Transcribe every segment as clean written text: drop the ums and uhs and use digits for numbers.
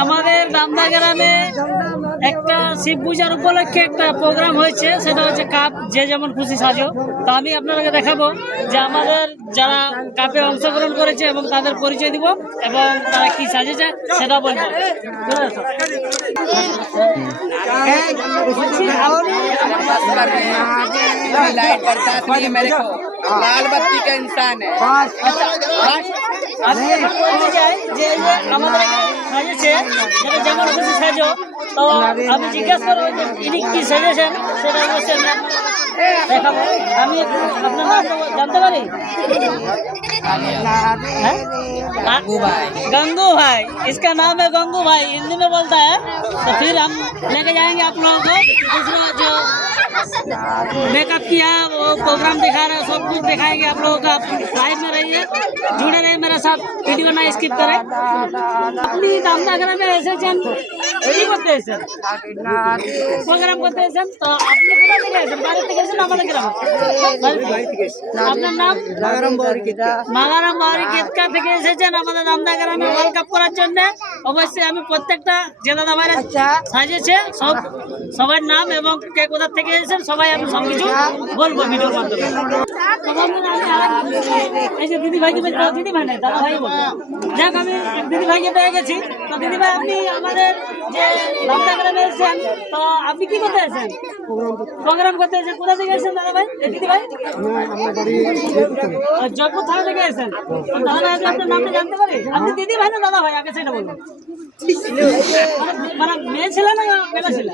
আমাদের দামদা গ্রামে একটা শিব পূজার উপলক্ষে একটা প্রোগ্রাম হয়েছে, সেটা হচ্ছে কাপ যে যেমন খুশি সাজো। তো আমি আপনাদেরকে দেখাবো যে আমাদের যারা কাপে অংশগ্রহণ করেছে এবং তাদের পরিচয় দিব এবং তারা কি সাজেছে সেটা বলবো। लाइट बरसात नहीं है मेरे को, लाल बत्ती का इंसान है। আমাদের সাজেছে যেটা যেমন খুশি সাজো। তো আমি জিজ্ঞাসা করবো যে ইনি কি সাজেছেন সেটা অবশ্যই দেখাবো। আমি আপনার নাম জানতে পারি? गंगू भाई। गंगू भाई, इसका नाम है गंगू भाई, हिंदी में बोलता है। तो फिर हम लेके जाएंगे आप लोगों को दूसरा जो मेकअप किया वो प्रोग्राम दिखा रहे हैं, सब कुछ दिखाएंगे आप लोगों का। लाइव में रहिए, जुड़े रहिए मेरे साथ, वीडियो ना स्किप करें। अपनी दामदा ग्राम में ऐसे কি করতে এসেছেন? প্রোগ্রাম করতে এসেছেন। তো আপনি কোথা থেকে এসেছেন? বাড়ি থেকে এসেছেন আমাদের গ্রামে? আপনার নাম? মাগারাম বাউরি কেতকা থেকে এসেছেন আমাদের দামদা গ্রামে ওয়ার্ল্ড কাপ করার জন্য। অবশ্যই আমি প্রত্যেকটা যে দাদা ভাইরা সাজিয়েছে সবার নাম এবং কে কোথা থেকে এসেছেন সবাই আমি সবকিছু বলবো ভিডিওর মাধ্যমে। এই যে দিদি ভাই, দিদি ভাই নাই দাদা ভাই বলবো। যাক, আমি দিদি ভাইকে পেয়ে গেছি। তো দিদি ভাই, আপনি আমাদের যে দামদা গ্রামে এসেছেন, তো আপনি কি করতে এসেছেন? প্রোগ্রাম করতে এসেছেন। কোথা থেকে এসেছেন দাদা ভাই? দিদি ভাই জয়পুর থানা থেকে এসেছেন। দাদা ভাই, আপনার নামটা জানতে পারি? আপনি দিদি ভাই না দাদা ভাই? আগে সেটা বলুন। মানে মেয়ে ছিল না বেটা ছিল?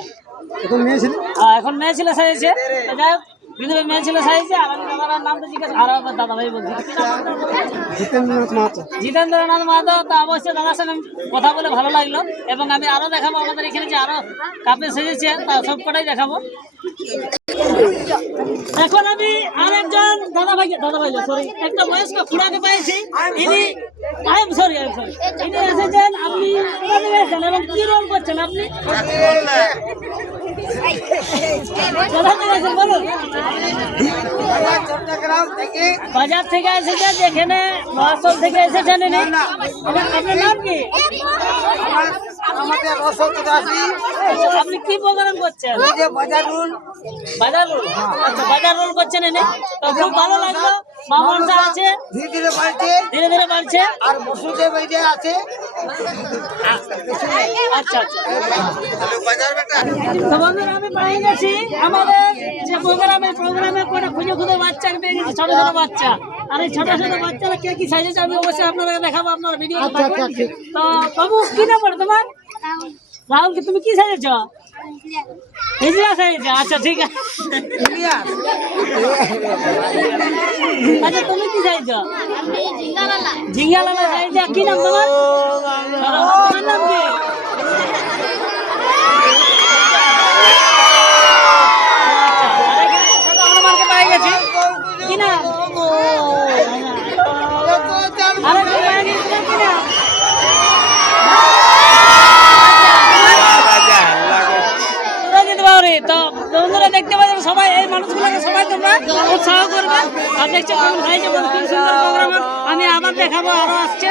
এখন মেয়ে ছিল সাজেছে। যাই হোক, দিদি ভাই মেয়ে ছিল সাজেছে। আর আমি দাদা ভাইয়ের নামটা জিজ্ঞাসা, আর আমার দাদা ভাই বলছি জিতেন্দ্রনাথ মাহাতো। তো অবশ্যই দাদার সঙ্গে কথা বলে ভালো লাগলো এবং আমি আরো দেখাবো আমাদের এখানে যে আরো কাপে সেজেছে তা সবকটাই দেখাবো। এখন আমি আরেকজন দাদা ভাই সরি একটা বয়স্ক খুড়াকে পেয়েছি। ইনি সরি ইনি এসেছেন। আপনি কোথা থেকে এসেছেন এবং কি রোল করছেন আপনি? কোথা থেকে এসেছেন বলুন? বাজার থেকে এসেছেন, যেখানে মহাসল থেকে এসেছেন। আপনার নাম কি? আপনি কি প্রোগ্রাম করছেন? বাজার রোল। আচ্ছা, বাজার রোল করছেন এনে। তো খুব ভালো লাগলো। মামনটা আছে ধীরে ধীরে বাড়ছে আর বসুতে বেজে আছে। আচ্ছা আচ্ছা, তো বন্ধুরা আমি পেয়ে গেছি আমাদের যে প্রোগ্রামে করে খুঁজে বাচ্চাকে পেয়ে গেছি, ছোট ছোট বাচ্চা। আর এই ছোট ছোট বাচ্চারা কে কি সাইজেছে আমি অবশ্যই আপনারা দেখাবো, আপনারা ভিডিও। তো বাবু কি নাম পড়ে তোমার? রাহুল। কি তুমি কি সাইজেছ? হিজলা সাইজেছ? আচ্ছা ঠিক আছে। আচ্ছা তুমি কি সাইজেছ? ঝিঙ্গালালা সাইজেছ। কি নাম তোমার? তোমার নাম কি? কি নাম? তো বন্ধুরা দেখতে পাচ্ছেন সবাই এই মানুষগুলোকে সবাই তোমরা উৎসাহ করবে। আর দেখছো ভাই যেমন কি সুন্দর প্রোগ্রাম। আমি আবার দেখাবো, আরো আসছে।